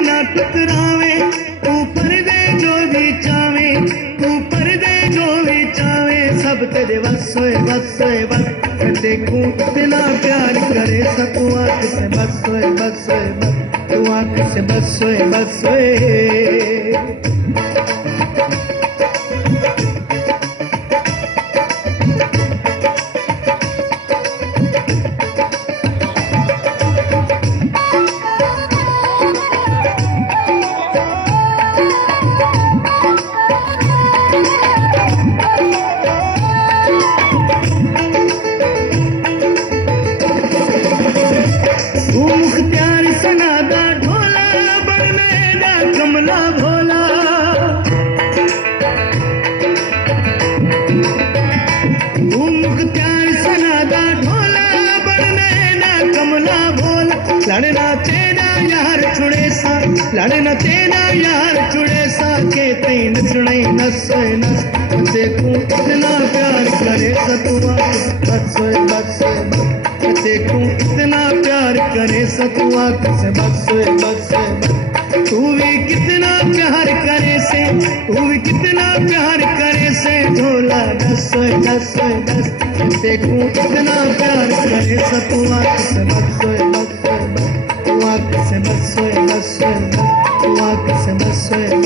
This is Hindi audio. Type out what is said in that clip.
ना टकरावे, ऊपर दे जो भी चावे, ऊपर दे जो भी चावे, सब तेरे बस होए बस होए बस। देखूं इतना प्यार करे सकूं आँख से बस होए बस होए बस, तू आँख से बस होए बस होए। मुख्तियार सनादा ढोला बड़ मेरा कमला भोला, मुख्तियार सनादा ढोला बड़ मेरा कमला भोला। लड़ना तेरा यार छुड़े सा, लड़ना तेरा यार छुड़े सा, के तीन सुने नस नस। देखूं इतना प्यार करे सतुआ बस बस बस, देखूं इतना प्यार करे सतुआ से बस बस बस। तू भी कितना प्यार करे से, तू भी कितना प्यार करे से, ढोला दस दस दस। देखूं इतना प्यार करे सतुआ से बस बस बस, तू आँख से बस बस बस, तू आँख से बस।